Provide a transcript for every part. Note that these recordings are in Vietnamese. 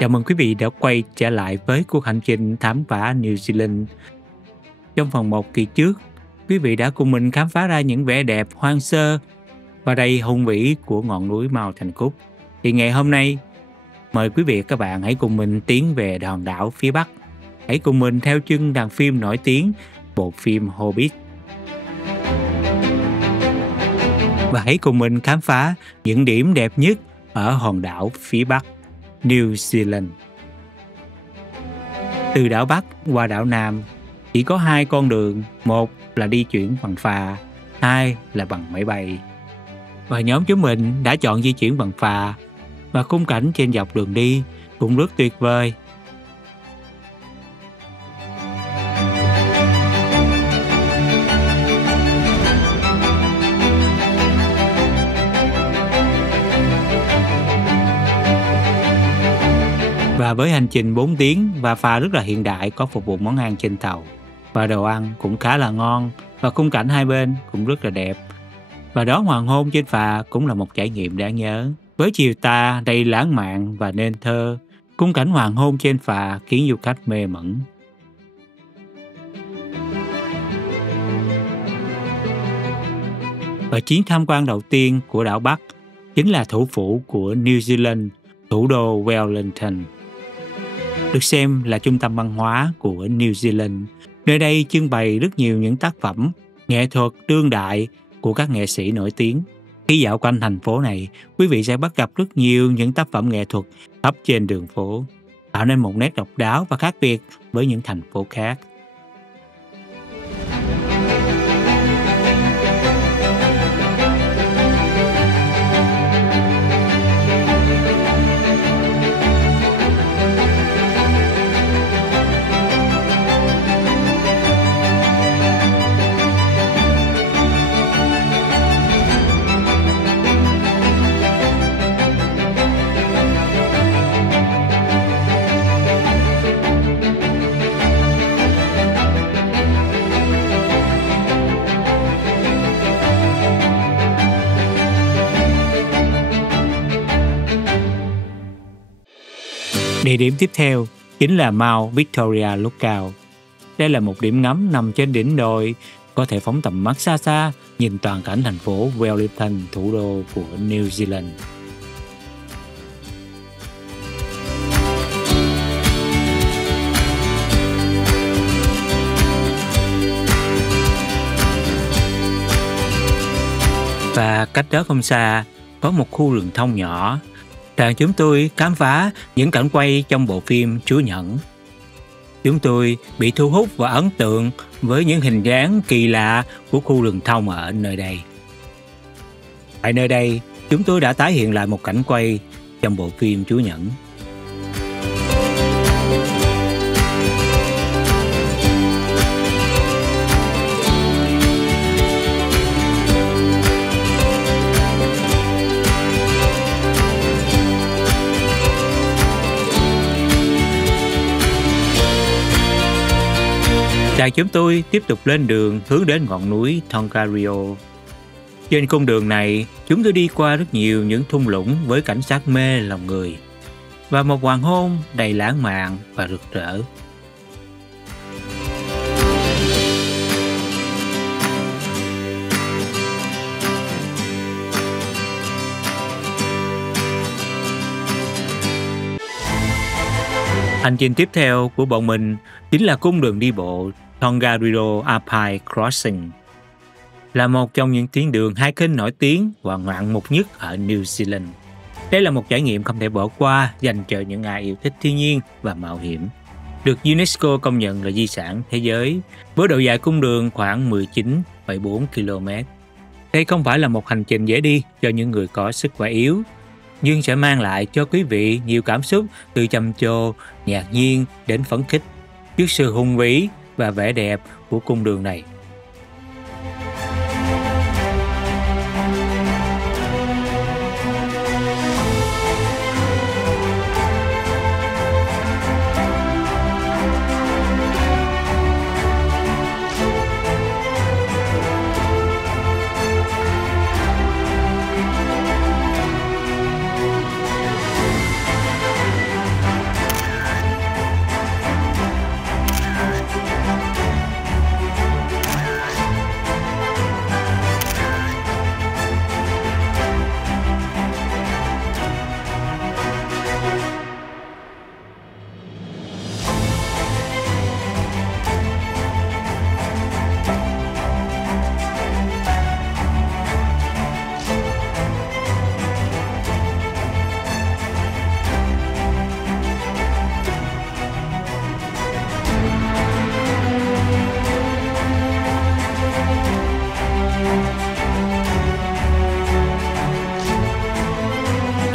Chào mừng quý vị đã quay trở lại với cuộc hành trình khám phá New Zealand. Trong phần 1 kỳ trước, quý vị đã cùng mình khám phá ra những vẻ đẹp hoang sơ và đầy hùng vĩ của ngọn núi Mountain Cook. Thì ngày hôm nay, mời quý vị và các bạn hãy cùng mình tiến về hòn đảo phía Bắc. Hãy cùng mình theo chân đoàn phim nổi tiếng, bộ phim Hobbit. Và hãy cùng mình khám phá những điểm đẹp nhất ở hòn đảo phía Bắc, New Zealand. Từ đảo Bắc qua đảo Nam chỉ có 2 con đường, một là đi chuyển bằng phà, 2 là bằng máy bay. Và nhóm chúng mình đã chọn di chuyển bằng phà và khung cảnh trên dọc đường đi cũng rất tuyệt vời. Và với hành trình 4 tiếng và phà rất là hiện đại, có phục vụ món ăn trên tàu. Và đồ ăn cũng khá là ngon và khung cảnh hai bên cũng rất là đẹp. Và đón hoàng hôn trên phà cũng là một trải nghiệm đáng nhớ. Với chiều tà đầy lãng mạn và nên thơ, khung cảnh hoàng hôn trên phà khiến du khách mê mẩn. Và chuyến tham quan đầu tiên của đảo Bắc chính là thủ phủ của New Zealand, thủ đô Wellington. Được xem là trung tâm văn hóa của New Zealand. Nơi đây trưng bày rất nhiều những tác phẩm nghệ thuật đương đại của các nghệ sĩ nổi tiếng. Khi dạo quanh thành phố này, quý vị sẽ bắt gặp rất nhiều những tác phẩm nghệ thuật khắp trên đường phố, tạo nên một nét độc đáo và khác biệt với những thành phố khác. Địa điểm tiếp theo chính là Mount Victoria Lookout. Đây là một điểm ngắm nằm trên đỉnh đồi, có thể phóng tầm mắt xa xa, nhìn toàn cảnh thành phố Wellington, thủ đô của New Zealand. Và cách đó không xa, có một khu rừng thông nhỏ. Đoàn chúng tôi khám phá những cảnh quay trong bộ phim Chúa Nhẫn. Chúng tôi bị thu hút và ấn tượng với những hình dáng kỳ lạ của khu rừng thông ở nơi đây. Tại nơi đây, chúng tôi đã tái hiện lại một cảnh quay trong bộ phim Chúa Nhẫn. Đoàn chúng tôi tiếp tục lên đường hướng đến ngọn núi Tongariro. Trên cung đường này, chúng tôi đi qua rất nhiều những thung lũng với cảnh sắc mê lòng người và một hoàng hôn đầy lãng mạn và rực rỡ. Hành trình tiếp theo của bọn mình chính là cung đường đi bộ Tongariro Alpine Crossing, là một trong những tuyến đường hiking nổi tiếng và ngoạn mục nhất ở New Zealand. Đây là một trải nghiệm không thể bỏ qua dành cho những ai yêu thích thiên nhiên và mạo hiểm. Được UNESCO công nhận là di sản thế giới, với độ dài cung đường khoảng 19,4 km. Đây không phải là một hành trình dễ đi cho những người có sức khỏe yếu, nhưng sẽ mang lại cho quý vị nhiều cảm xúc từ trầm trồ, ngạc nhiên đến phấn khích trước sự hùng vĩ và vẻ đẹp của cung đường này.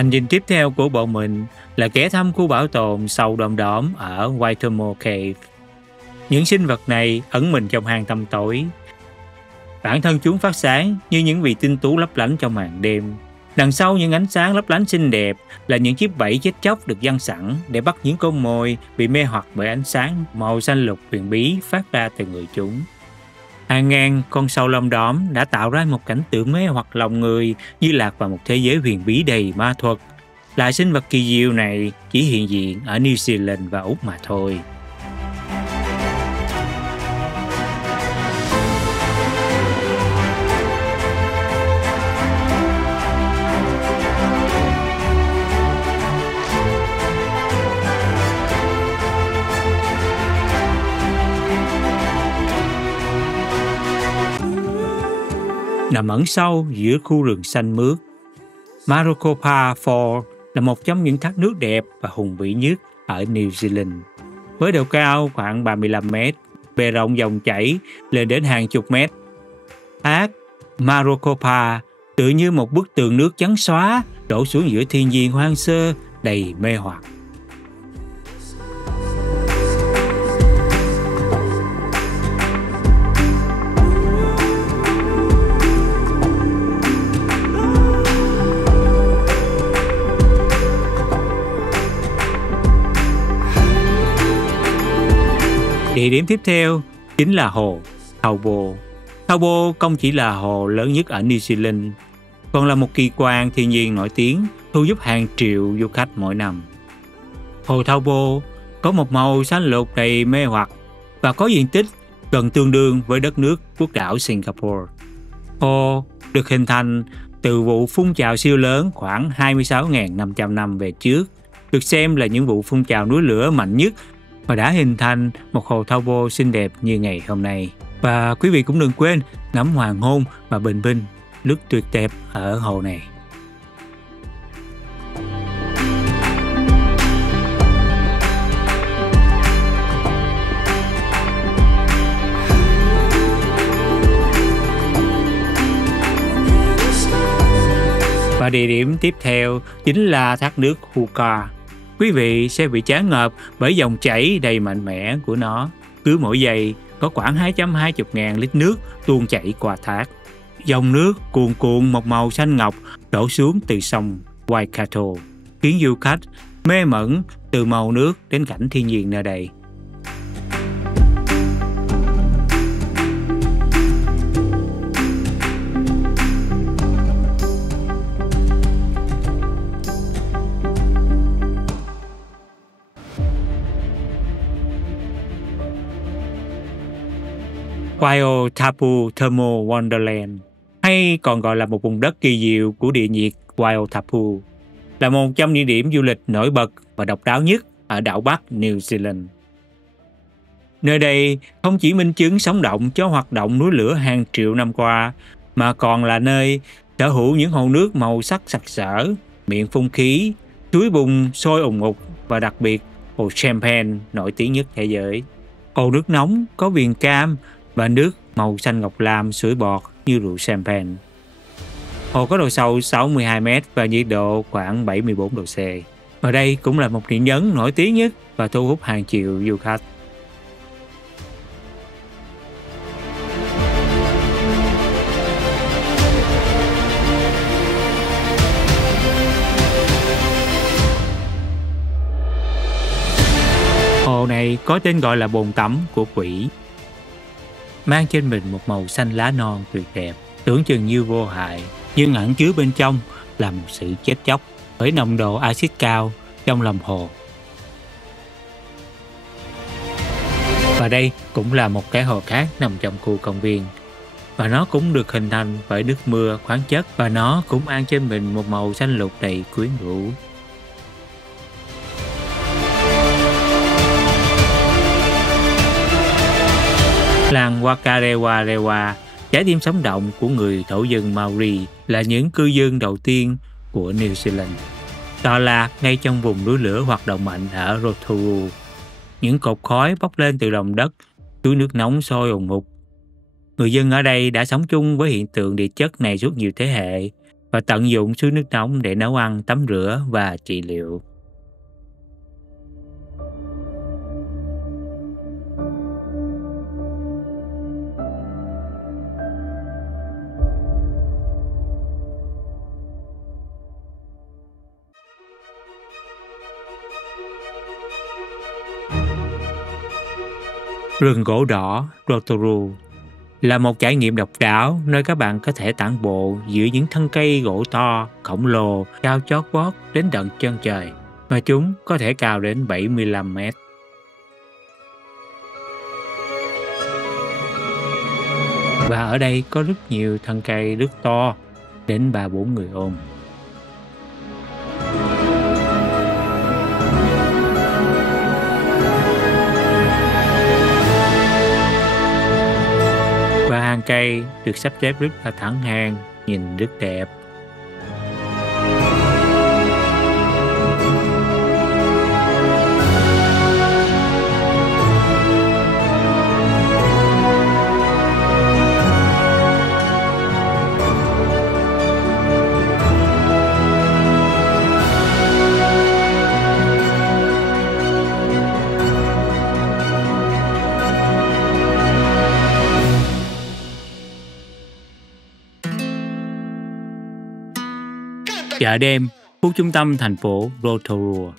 Hành trình tiếp theo của bọn mình là ghé thăm khu bảo tồn sâu đom đóm ở Whittemore Cave. Những sinh vật này ẩn mình trong hang tăm tối. Bản thân chúng phát sáng như những vì tinh tú lấp lánh trong màn đêm. Đằng sau những ánh sáng lấp lánh xinh đẹp là những chiếc bẫy chết chóc được giăng sẵn để bắt những con mồi bị mê hoặc bởi ánh sáng màu xanh lục huyền bí phát ra từ người chúng. Hàng ngàn con sâu lom đóm đã tạo ra một cảnh tượng mê hoặc lòng người như lạc vào một thế giới huyền bí đầy ma thuật. Loài sinh vật kỳ diệu này chỉ hiện diện ở New Zealand và Úc mà thôi. Nằm ẩn sâu giữa khu rừng xanh mướt, Marokopa Fall là một trong những thác nước đẹp và hùng vĩ nhất ở New Zealand. Với độ cao khoảng 35 mét, bề rộng dòng chảy lên đến hàng chục mét. Thác Marokopa tựa như một bức tường nước trắng xóa đổ xuống giữa thiên nhiên hoang sơ đầy mê hoặc. Địa điểm tiếp theo chính là hồ Taupo. Taupo không chỉ là hồ lớn nhất ở New Zealand, còn là một kỳ quan thiên nhiên nổi tiếng thu hút hàng triệu du khách mỗi năm. Hồ Taupo có một màu xanh lục đầy mê hoặc và có diện tích gần tương đương với đất nước quốc đảo Singapore. Hồ được hình thành từ vụ phun trào siêu lớn khoảng 26.500 năm về trước, được xem là những vụ phun trào núi lửa mạnh nhất và đã hình thành một hồ Taupo xinh đẹp như ngày hôm nay. Và quý vị cũng đừng quên ngắm hoàng hôn và bình minh lướt tuyệt đẹp ở hồ này. Và địa điểm tiếp theo chính là thác nước Huka. Quý vị sẽ bị choáng ngợp bởi dòng chảy đầy mạnh mẽ của nó. Cứ mỗi giây có khoảng 220.000 lít nước tuôn chảy qua thác. Dòng nước cuồn cuộn một màu xanh ngọc đổ xuống từ sông Waikato, khiến du khách mê mẩn từ màu nước đến cảnh thiên nhiên nơi đây. Waiotapu Thermal Wonderland, hay còn gọi là một vùng đất kỳ diệu của địa nhiệt Waiotapu, là một trong những điểm du lịch nổi bật và độc đáo nhất ở đảo Bắc New Zealand. Nơi đây không chỉ minh chứng sống động cho hoạt động núi lửa hàng triệu năm qua, mà còn là nơi sở hữu những hồ nước màu sắc sặc sỡ, miệng phun khí, suối bùn sôi ùn ục và đặc biệt hồ Champagne nổi tiếng nhất thế giới. Hồ nước nóng có viền cam và nước màu xanh ngọc lam sủi bọt như rượu champagne. Hồ có độ sâu 62 m và nhiệt độ khoảng 74 độ C. Và đây cũng là một điểm nhấn nổi tiếng nhất và thu hút hàng triệu du khách. Hồ này có tên gọi là bồn tắm của quỷ, mang trên mình một màu xanh lá non tuyệt đẹp, tưởng chừng như vô hại, nhưng ẩn chứa bên trong là một sự chết chóc với nồng độ axit cao trong lòng hồ. Và đây cũng là một cái hồ khác nằm trong khu công viên, và nó cũng được hình thành bởi nước mưa khoáng chất, và nó cũng mang trên mình một màu xanh lục đầy quyến rũ. Làng Wakarewa, trái tim sống động của người thổ dân Maori, là những cư dân đầu tiên của New Zealand. Tọa lạc ngay trong vùng núi lửa hoạt động mạnh ở Rotorua. Những cột khói bốc lên từ lòng đất, suối nước nóng sôi ùn ục. Người dân ở đây đã sống chung với hiện tượng địa chất này suốt nhiều thế hệ, và tận dụng suối nước nóng để nấu ăn, tắm rửa và trị liệu. Rừng gỗ đỏ Rotorua là một trải nghiệm độc đáo nơi các bạn có thể tản bộ giữa những thân cây gỗ to, khổng lồ, cao chót vót đến tận chân trời, và chúng có thể cao đến 75 mét. Và ở đây có rất nhiều thân cây rất to, đến 3-4 người ôm. Và hàng cây được sắp xếp rất là thẳng hàng, nhìn rất đẹp. Chợ đêm, khu trung tâm thành phố Rotorua.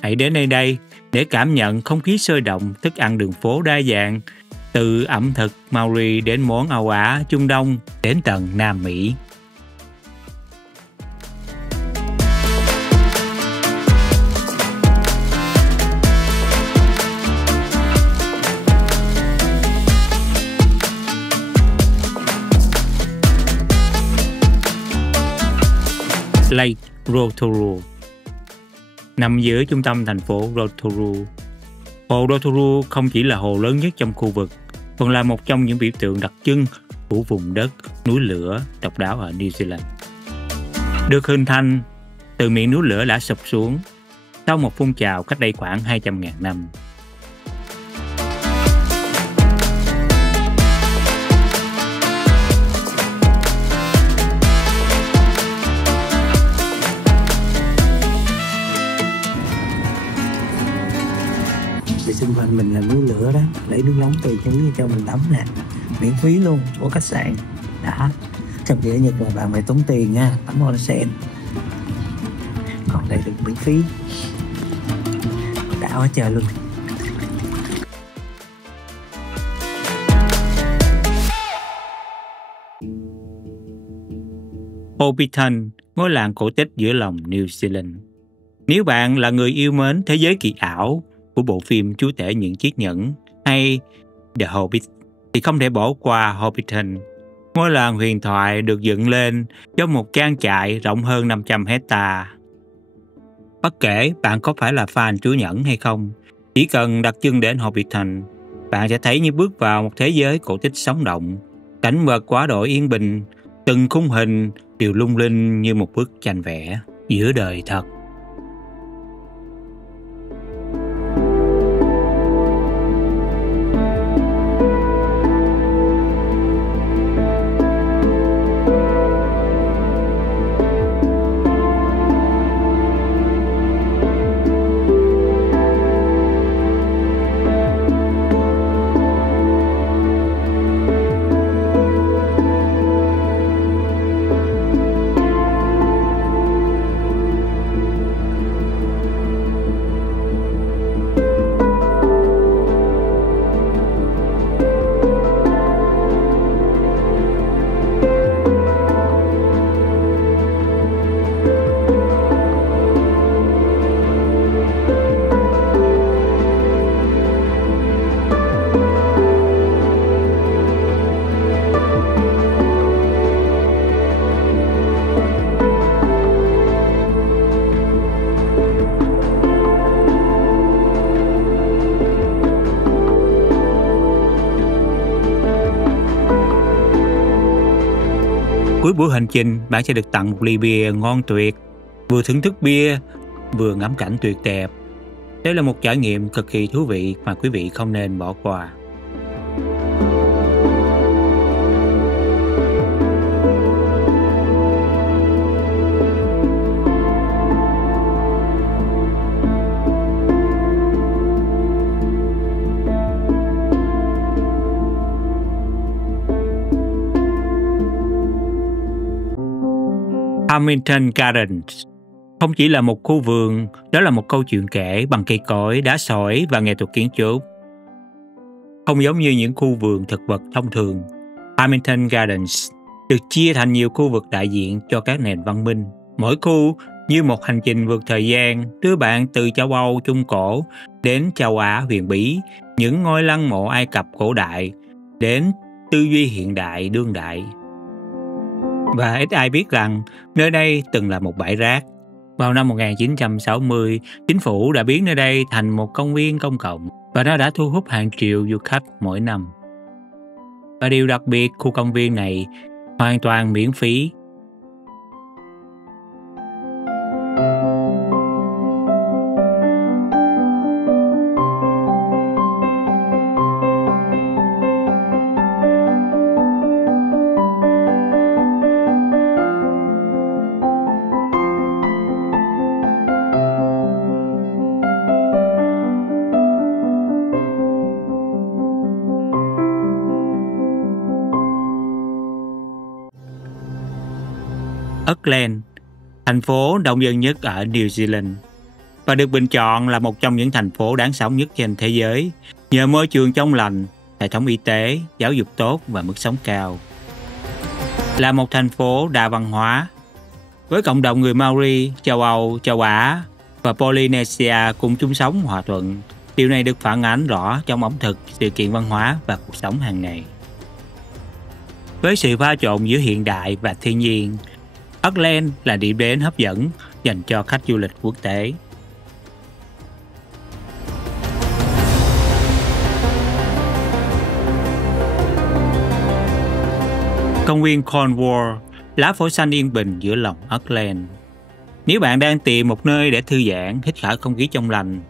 Hãy đến nơi đây để cảm nhận không khí sôi động, thức ăn đường phố đa dạng, từ ẩm thực Maori đến món Âu Á, Trung Đông đến tận Nam Mỹ. Lake Rotorua nằm giữa trung tâm thành phố Rotorua. Hồ Rotorua không chỉ là hồ lớn nhất trong khu vực, còn là một trong những biểu tượng đặc trưng của vùng đất núi lửa độc đáo ở New Zealand. Được hình thành từ miệng núi lửa đã sụp xuống sau một phun trào cách đây khoảng 200.000 năm. Xung quanh mình là núi lửa đó, lấy nước nóng từ núi cho mình tắm nè, miễn phí luôn của khách sạn. Đã trong khi ở Nhật là bạn phải tốn tiền nha, tắm onsen, còn đây được miễn phí, đã quá trời luôn. Hobbiton, ngôi làng cổ tích giữa lòng New Zealand. Nếu bạn là người yêu mến thế giới kỳ ảo của bộ phim Chúa tể những chiếc nhẫn hay The Hobbit thì không thể bỏ qua Hobbiton. Ngôi làng huyền thoại được dựng lên trong một trang trại rộng hơn 500 hectare. Bất kể bạn có phải là fan Chúa nhẫn hay không, chỉ cần đặt chân đến Hobbiton, bạn sẽ thấy như bước vào một thế giới cổ tích sống động. Cảnh vật quá độ yên bình, từng khung hình đều lung linh như một bức tranh vẽ giữa đời thật. Cuối buổi hành trình, bạn sẽ được tặng một ly bia ngon tuyệt, vừa thưởng thức bia, vừa ngắm cảnh tuyệt đẹp. Đây là một trải nghiệm cực kỳ thú vị mà quý vị không nên bỏ qua. Farmington Gardens không chỉ là một khu vườn, đó là một câu chuyện kể bằng cây cối, đá sỏi và nghệ thuật kiến trúc. Không giống như những khu vườn thực vật thông thường, Farmington Gardens được chia thành nhiều khu vực đại diện cho các nền văn minh. Mỗi khu như một hành trình vượt thời gian, đưa bạn từ châu Âu Trung Cổ đến châu Á huyền bí, những ngôi lăng mộ Ai Cập cổ đại, đến tư duy hiện đại đương đại. Và ít ai biết rằng nơi đây từng là một bãi rác. Vào năm 1960, chính phủ đã biến nơi đây thành một công viên công cộng và nó đã thu hút hàng triệu du khách mỗi năm. Và điều đặc biệt, khu công viên này hoàn toàn miễn phí. Auckland, thành phố đông dân nhất ở New Zealand và được bình chọn là một trong những thành phố đáng sống nhất trên thế giới nhờ môi trường trong lành, hệ thống y tế, giáo dục tốt và mức sống cao. Là một thành phố đa văn hóa, với cộng đồng người Maori, châu Âu, châu Á và Polynesia cùng chung sống hòa thuận. Điều này được phản ánh rõ trong ẩm thực, sự kiện văn hóa và cuộc sống hàng ngày. Với sự pha trộn giữa hiện đại và thiên nhiên, Auckland là điểm đến hấp dẫn dành cho khách du lịch quốc tế. Công viên Cornwall, lá phổi xanh yên bình giữa lòng Auckland. Nếu bạn đang tìm một nơi để thư giãn, hít thở không khí trong lành,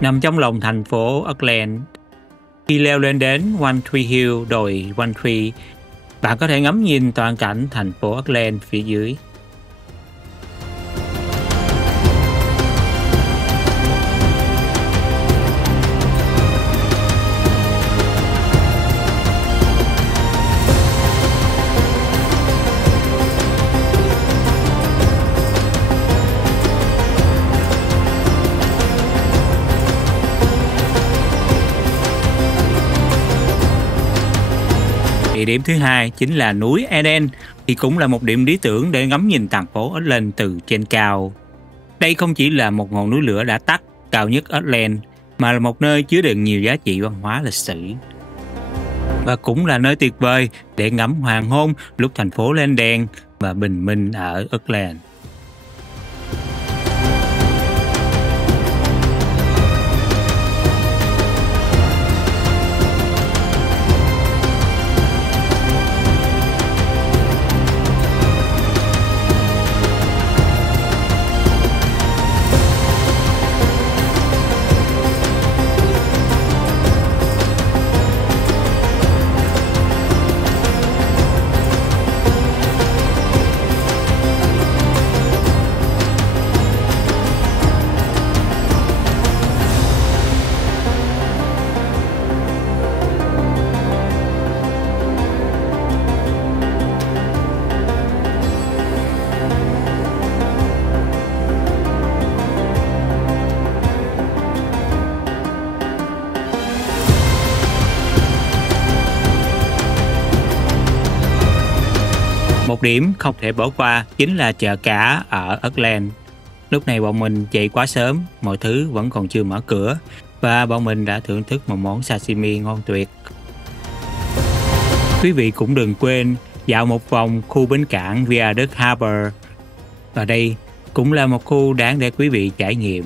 nằm trong lòng thành phố Auckland, khi leo lên đến One Tree Hill, đồi One Tree, bạn có thể ngắm nhìn toàn cảnh thành phố Auckland phía dưới. Địa điểm thứ hai chính là núi Eden, thì cũng là một điểm lý tưởng để ngắm nhìn thành phố Auckland từ trên cao. Đây không chỉ là một ngọn núi lửa đã tắt cao nhất Auckland, mà là một nơi chứa đựng nhiều giá trị văn hóa lịch sử. Và cũng là nơi tuyệt vời để ngắm hoàng hôn lúc thành phố lên đèn và bình minh ở Auckland. Một điểm không thể bỏ qua chính là chợ cá ở Auckland. Lúc này bọn mình chạy quá sớm, mọi thứ vẫn còn chưa mở cửa và bọn mình đã thưởng thức một món sashimi ngon tuyệt. Quý vị cũng đừng quên dạo một vòng khu bến cảng Viaduct Harbour. Và đây cũng là một khu đáng để quý vị trải nghiệm.